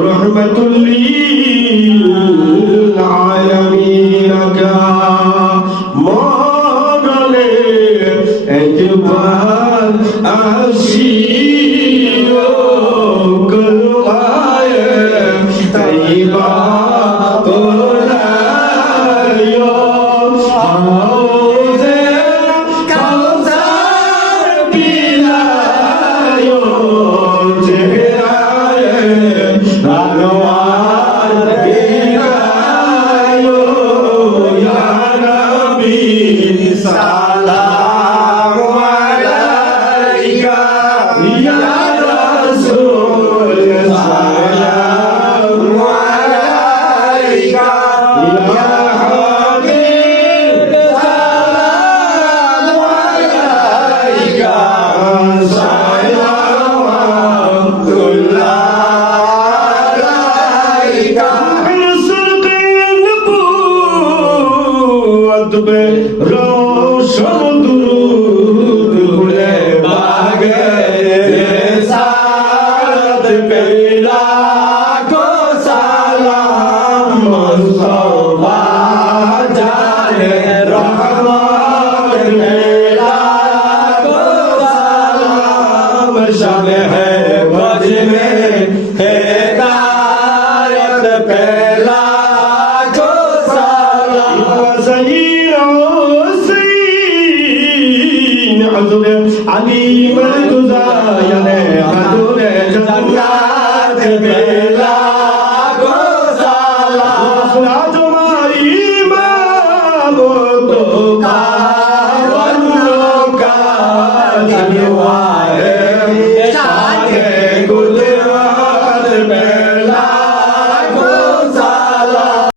رحمة للعالمين মগলে একবার আসিও করবায় তাইবা নবী النبوة بروشن درود ভুলে বাগে সারত পেলা কো সালাম মুস্তফা জানে রহমত মেলা হজুরে আলী গুজায়নে হজুরে জান্নাত বেলা গোসালা তোমারি মামো তো